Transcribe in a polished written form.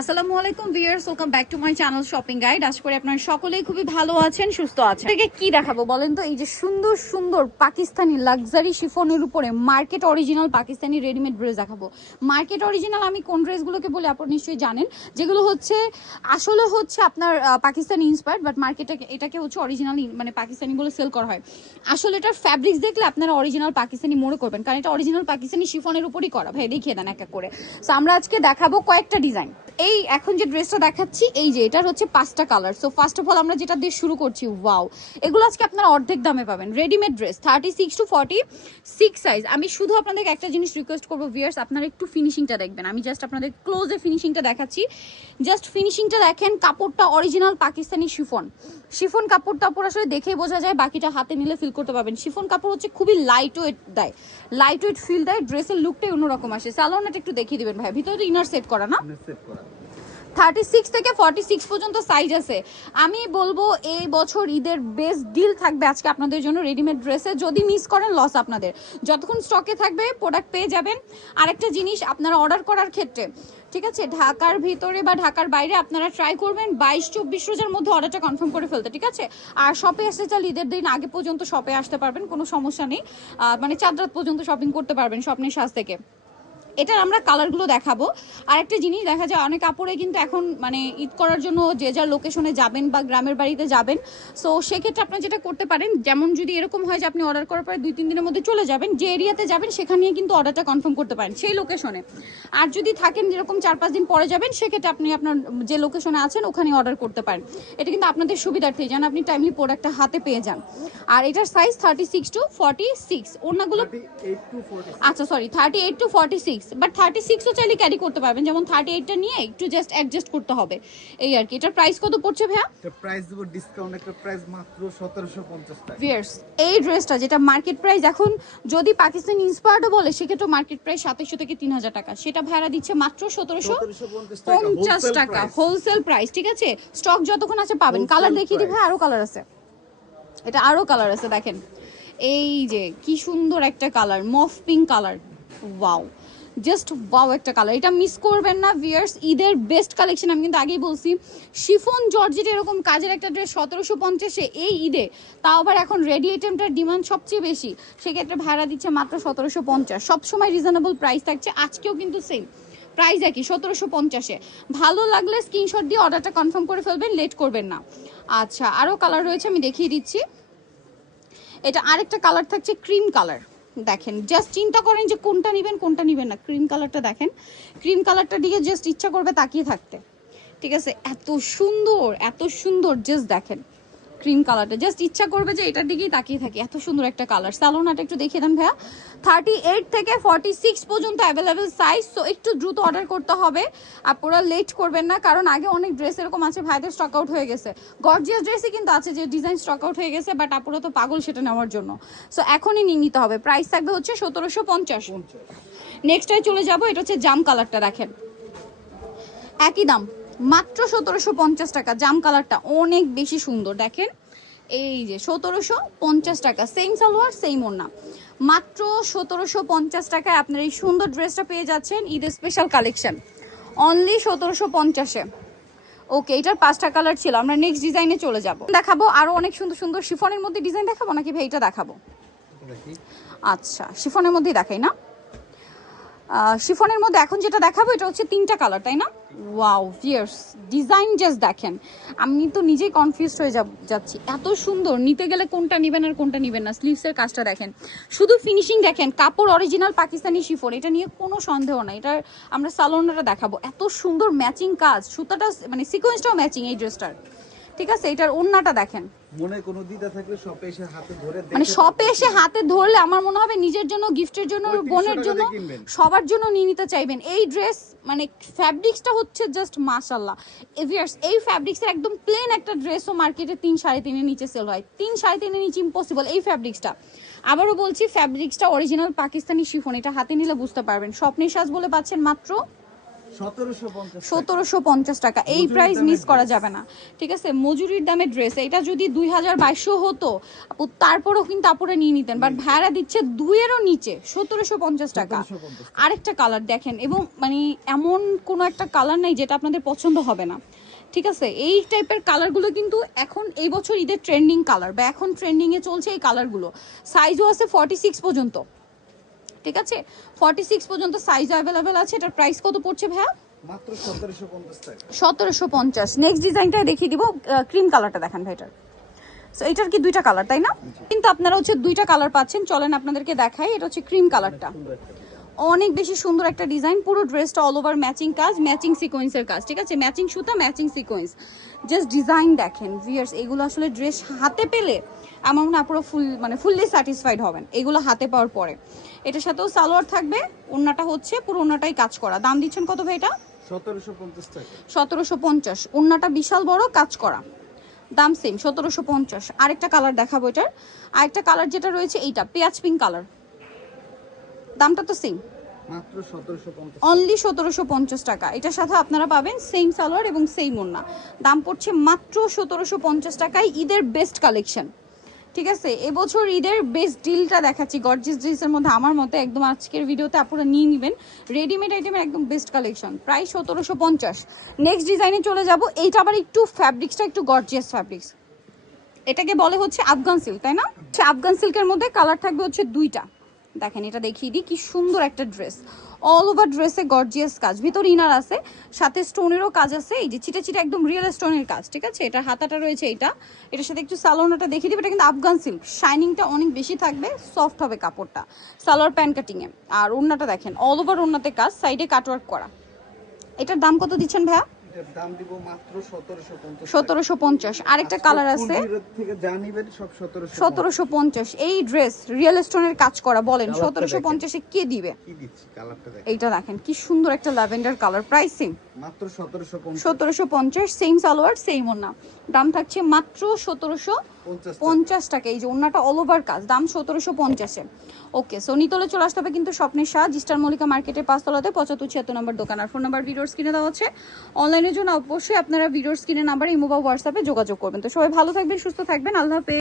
আসসালামু আলাইকুম viewers, welcome back to my channel shopping guide. আশা করি আপনারা সকলেই খুবই ভালো আছেন, সুস্থ আছেন। থেকে কি দেখাবো বলেন তো? এই যে সুন্দর সুন্দর পাকিস্তানি লাক্সারি শিফনের উপরে market original Pakistani readymade dress দেখাবো। মার্কেট অরিজিনাল আমি কোন ড্রেসগুলোকে বলে আপনি নিশ্চয়ই জানেন, যেগুলো হচ্ছে আসলে হচ্ছে আপনার পাকিস্তানি ইন্সপায়ার্ড, বাট মার্কেটে এটাকে হচ্ছে অরিজিনাল মানে পাকিস্তানি বলে সেল করা হয়। আসলে এটার ফ্যাব্রিক্স দেখলে আপনারা অরিজিনাল পাকিস্তানি মনে করবেন, কারণ এটা অরিজিনাল পাকিস্তানি শিফনের উপরই করা। ভাই দেখিয়ে দেন এক এক করে। সো আমরা আজকে দেখাবো কয়েকটা ডিজাইন। এই এখন যে ড্রেসটা দেখাচ্ছি, এই যে এটার হচ্ছে 5টা colour. So first of all আমরা যেটা দিয়ে শুরু করছি, ওয়াও, এগুলো আজকে আপনারা অর্ধেক দামে পাবেন। Readymade dress 36 to 46 size. আমি শুধু আপনাদের একটা জিনিস রিকোয়েস্ট করবো ভিউয়ার্স, আপনারা একটু ফিনিশিংটা দেখবেন। আমি জাস্ট আপনাদের ক্লোজে ফিনিশিংটা দেখাচ্ছি, জাস্ট ফিনিশিংটা দেখেন। কাপড়টা অরিজিনাল পাকিস্তানি শিফন। শিফন কাপড়টা পর আসলে দেখেই বোঝা যায়, বাকিটা হাতে নিলে ফিল করতে পারবেন। শিফন কাপড় হচ্ছে খুবই লাইট ওয়েট দেয়, লাইট ওয়েট ফিল দেয়, ড্রেসের লুকটাই অন্যরকম আসে। স্যালোনাটা একটু দেখিয়ে দিবেন ভাই, ভিতরে তো ইনার সেট করা না? 36 থেকে 46 পর্যন্ত সাইজ আছে। আমি বলবো এই বছর ঈদের বেস্ট ডিল থাকবে আজকে আপনাদের জন্য রেডিমেড ড্রেসে। যদি মিস করেন লস আপনাদের, যতক্ষণ স্টকে থাকবে প্রোডাক্ট পেয়ে যাবেন। আরেকটা জিনিস, আপনারা অর্ডার করার ক্ষেত্রে, ঠিক আছে, ঢাকার ভিতরে বা ঢাকার বাইরে আপনারা ট্রাই করবেন 22-24 রোজার মধ্যে অর্ডারটা কনফার্ম করে ফেলতে, ঠিক আছে? আর শপে আসতে চাইলে ঈদের দিন আগে পর্যন্ত শপে আসতে পারবেন, কোনো সমস্যা নেই। মানে 4 রাত পর্যন্ত শপিং করতে পারবেন স্বপ্নের সাজ থেকে। এটার আমরা কালারগুলো দেখাবো। আর একটা জিনিস দেখা যায়, অনেক কাপড়ে কিন্তু এখন মানে ঈদ করার জন্য যে যার লোকেশনে যাবেন বা গ্রামের বাড়িতে যাবেন, সো সেক্ষেত্রে আপনি যেটা করতে পারেন, যেমন যদি এরকম হয় যে আপনি অর্ডার করার পরে 2-3 দিনের মধ্যে চলে যাবেন, যে এরিয়াতে যাবেন সেখানে কিন্তু অর্ডারটা কনফার্ম করতে পারেন সেই লোকেশনে। আর যদি থাকেন যেরকম 4-5 দিন পরে যাবেন, সেক্ষেত্রে আপনি আপনার যে লোকেশনে আছেন ওখানে অর্ডার করতে পারেন। এটা কিন্তু আপনাদের সুবিধার্থে, যেন আপনি টাইমলি প্রোডাক্টটা হাতে পেয়ে যান। আর এটার সাইজ 36 to 46। অন্যগুলো আচ্ছা সরি 38 to 46, বাট 36 ও চাইলে ক্যারি করতে পারবেন। যেমন 38টা নিয়ে একটু জাস্ট অ্যাডজাস্ট করতে হবে, এই আর কি। এটার প্রাইস কত পড়ছে ভাইয়া? এটা প্রাইস দেব ডিসকাউন্ট, একটা প্রাইস মাত্র 1750 টাকা। ভিউয়ার্স, এই ড্রেসটা যেটা মার্কেট প্রাইস এখন যদি পাকিস্তানি ইন্সপায়ার্ডও বলে, সেক্ষেত্রে মার্কেট প্রাইস 2700 থেকে 3000 টাকা, সেটা ভাড়া দিচ্ছে মাত্র 1750 টাকা হোলসেল প্রাইস, ঠিক আছে? স্টক যতক্ষণ আছে পাবেন। কালার দেখিয়ে দিই ভাই, আরো কালার আছে। এটা আরো কালার আছে, দেখেন এই যে কি সুন্দর একটা কালার, মফ pink colour. Wow, just wow একটা কালার, এটা মিস করবেন না ভিউয়ার্স। ঈদের বেস্ট কালেকশন। আমি কিন্তু আগেই বলছি, শিফন জর্জেট এরকম কাজের একটা ড্রেস 1750-এ এই ঈদে, তাও আবার এখন রেডি আইটেমটার ডিমান্ড সবচেয়ে বেশি, সেক্ষেত্রে ভাড়া দিচ্ছে মাত্র 1750। সবসময় রিজনেবল প্রাইস থাকছে, আজকেও কিন্তু সেম প্রাইস একই 1750-এ। ভালো লাগলে স্ক্রিনশট দিয়ে অর্ডারটা কনফার্ম করে ফেলবেন, লেট করবেন না। আচ্ছা, আরও কালার রয়েছে, আমি দেখিয়ে দিচ্ছি। এটা আরেকটা কালার থাকছে ক্রিম কালার। দেখেন, জাস্ট চিন্তা করেন যে কোনটা নেবেন কোনটা নেবেন না। ক্রিম কালারটা দেখেন, ক্রিম কালারটা দিকে জাস্ট ইচ্ছা করবে তাকিয়ে থাকতে, ঠিক আছে? এত সুন্দর এত সুন্দর, জাস্ট দেখেন ক্রিম কালারটা, জাস্ট ইচ্ছা করবে যে এটার দিকেই তাকিয়ে থাকি, এত সুন্দর একটা কালার। স্যালোনাটা একটু দেখিয়ে দেন ভাইয়া। 38 থেকে 46 পর্যন্ত অ্যাভেলেবেল সাইজ। সো একটু দ্রুত অর্ডার করতে হবে, আপনারা লেট করবেন না, কারণ আগে অনেক ড্রেস এরকম আছে ভাইদের স্টক আউট হয়ে গেছে। গর্জিয়াস ড্রেসই কিন্তু আছে যে ডিজাইন স্টক আউট হয়ে গেছে, বাট আপনারা তো পাগল সেটা নেওয়ার জন্য। সো এখনই নিয়ে নিতে হবে। প্রাইস থাকবে হচ্ছে 1750। নেক্সটটায় চলে যাব, এটা হচ্ছে জাম কালারটা, দেখেন একই দাম, মাত্র 1750 টাকা। জাম কালারটা অনেক বেশি সুন্দর, দেখেন এই যে 1750 টাকা, সেম সালোয়ার সেম ওড়না, মাত্র 1750 টাকায় আপনার এই সুন্দর ড্রেসটা পেয়ে যাচ্ছেন। ঈদের স্পেশাল কালেকশন অনলি 1750-এ। ওকে, এটার 5টা কালার ছিল। আমরা নেক্সট ডিজাইনে চলে যাব, দেখাবো আরো অনেক সুন্দর সুন্দর শিফনের মধ্যে ডিজাইন দেখাবো, নাকি ভাই এটা দেখাবো? আচ্ছা, শিফনের মধ্যেই দেখাই না? শিফনের মধ্যে এখন যেটা দেখাবো এটা হচ্ছে 3টা কালার, তাই না? ওয়াও ভিউয়ার্স, ডিজাইন জাস্ট দেখেন, আমি তো নিজেই কনফিউজড হয়ে যাচ্ছি, এত সুন্দর। নিতে গেলে কোনটা নেবেন আর কোনটা নেবেন না। স্লিভসের কাজটা দেখেন, শুধু ফিনিশিং দেখেন, কাপড় অরিজিনাল পাকিস্তানি শিফন, এটা নিয়ে কোনো সন্দেহ নাই। এটার আমরা সালোয়ারটা দেখাবো, এত সুন্দর ম্যাচিং কাজ, সুতাটা মানে সিকোয়েন্সটাও ম্যাচিং এই ড্রেসটার, ঠিক আছে? এটার ওড়নাটা দেখেন, মনে কোনো দ্বিধা থাকলে শপে এসে হাতে ধরে মানে শপে এসে হাতে ধরলে আমার মনে হবে নিজের জন্য, গিফটের জন্য, বোনের জন্য, সবার জন্য নিয়ে নিতে চাইবেন। এই ড্রেস মানে ফ্যাব্রিক্সটা হচ্ছে জাস্ট মাশাআল্লাহ। এভিয়ার্স, এই ফ্যাব্রিক্সের একদম প্লেন একটা ড্রেসও মার্কেটে 3-3.5-এর নিচে সেল হয়। 3-3.5-এর নিচে ইম্পসিবল এই ফ্যাব্রিক্সটা। আবারও বলছি, ফ্যাব্রিক্সটা অরিজিনাল পাকিস্তানি শিফন, এটা হাতে নিলে বুঝতে পারবেন। স্বপ্নের সাজ বলে পাচ্ছেন মাত্র 1750 1750 টাকা। এই মজুরির প্রাইস দামে মিস করা dress। যাবে না, ঠিক আছে? মজুরির দামে ড্রেস, এটা যদি 2200 হতো আপু তারপরেও কিন্তু আপুরা নিয়ে নিতেন, বাট ভাড়া দিচ্ছে 2 এরও নিচে 1750 টাকা। 1750 আরেকটা কালার দেখেন, এবং মানে এমন কোনো একটা কালার নাই যেটা আপনাদের পছন্দ হবে না, ঠিক আছে? এই টাইপের কালারগুলো কিন্তু এখন এই বছর ঈদের ট্রেন্ডিং কালার, বা এখন ট্রেন্ডিংয়ে চলছে এই কালারগুলো। সাইজও আছে 46 পর্যন্ত, ঠিক আছে? 46 পর্যন্ত সাইজ অ্যাভেলেবেল আছে। এটার প্রাইস কত পড়ছে ভাইয়া? মাত্র 1750 টাকা। 1750। নেক্সট ডিজাইনটা দেখিয়ে দিব, ক্রিম কালারটা দেখেন ভাইটার। সো এটার কি দুইটা কালার, তাই না? কিন্তু আপনারা হচ্ছে দুইটা কালার পাচ্ছেন, চলেন আপনাদেরকে দেখাই। এটা হচ্ছে ক্রিম কালারটা, অনেক বেশি সুন্দর একটা ডিজাইন। পুরো ড্রেসটা অল ওভার ম্যাচিং কাজ, ম্যাচিং সিকোয়েন্সের কাজ, ঠিক আছে? ম্যাচিং সুতা, ম্যাচিং সিকোয়েন্স। জাস্ট ডিজাইন দেখেন ভিউয়ার্স, এগুলো আসলে ড্রেস হাতে পেলে আমার মনে হয় পুরো ফুললি স্যাটিসফাইড হবেন এগুলো হাতে পাওয়ার পরে। এটার সাথেও সালোয়ার থাকবে, ওড়নাটা হচ্ছে পুরো ওড়নাটাই কাজ করা। দাম দিচ্ছেন কত ভাই এটা? 1750 টাকা। 1750। ওড়নাটা বিশাল বড় কাজ করা, দাম সেম 1750। আরেকটা কালার দেখাবো এটার। আরেকটা কালার যেটা রয়েছে এইটা পেঁয়াজ পিঙ্ক কালার, দামটা তো সেম, মাত্র 1750। অনলি 1750 টাকা। এটার সাথে আপনারা পাবেন সেম সালোয়ার এবং সেম ওড়না। দাম পড়ছে মাত্র 1750 টাকায়। ঈদের বেস্ট কালেকশন, ঠিক আছে? এবছর ঈদের বেস্ট ডিলটা দেখাচ্ছি গর্জিয়াস ড্রেসের মধ্যে। আমার মতে একদম আজকের ভিডিওতে আপনারা নিয়ে নেবেন রেডিমেড আইটেমের একদম বেস্ট কালেকশন, প্রায় 1750। নেক্সট ডিজাইনে চলে যাব। এইটা আবার একটু ফ্যাব্রিক্সটা একটু গর্জিয়াস ফ্যাব্রিক্স, এটাকে বলে হচ্ছে আফগান সিল্ক, তাই না? আফগান সিল্কের মধ্যে কালার থাকবে হচ্ছে দুইটা। দেখেন এটা দেখিয়ে দিই, কি সুন্দর একটা ড্রেস, অল ওভার ড্রেসে গর্জিয়াস কাজ, ভিতর ইনার আছে, সাথে স্টোনেরও কাজ আছে। এই যে চিটা চিটা একদম রিয়েল স্টোনের কাজ, ঠিক আছে? এটা হাতাটা রয়েছে এইটা, এটার সাথে একটু সালোয়ারটা দেখিয়ে দিই। এটা কিন্তু আফগান সিল্ক, শাইনিংটা অনেক বেশি থাকবে, সফট হবে কাপড়টা, সালোয়ার প্যান্ট কাটিংয়ে। আর ওড়নাটা দেখেন অল ওভার ওড়নাতে কাজ, সাইডে কাটওয়ার্ক করা। এটার দাম কত দিচ্ছেন ভাইয়া? এটার দাম দিব মাত্র 1750। 1750। আরেকটা কালার আছে থেকে যা নিবেন সব 1750। 1750। এই ড্রেস রিয়েল স্টোনের কাজ করা, বলেন 1750 এ কে দিবে? কি দিচ্ছি কালারটা দেখেন। এইটা দেখেন কি সুন্দর একটা ল্যাভেন্ডার কালার, প্রাইস সেম মাত্র 1750। 1750। সেম সালোয়ার সেম ওড়না, দাম থাকছে মাত্র 1750 টাকা। এই যে ওড়নাটা অল ওভার কাজ, দাম 1750-এ। ওকে, সো নিতলে চলে আসতে হবে কিন্তু স্বপ্নের সাজ, ইস্টার মল্লিকা মার্কেটের 5 তলাতে 7576 নম্বর দোকান। আর ফোন নাম্বার ভিডিওর স্ক্রিনে দেওয়া হচ্ছে। অনলাইনের জন্য অবশ্যই আপনারা ভিডিওর স্ক্রিনে নাম্বার ইমো বা হোয়াটসঅ্যাপে যোগাযোগ করবেন। তো সবাই ভালো থাকবেন, সুস্থ থাকবেন, আল্লাহ হাফেজ।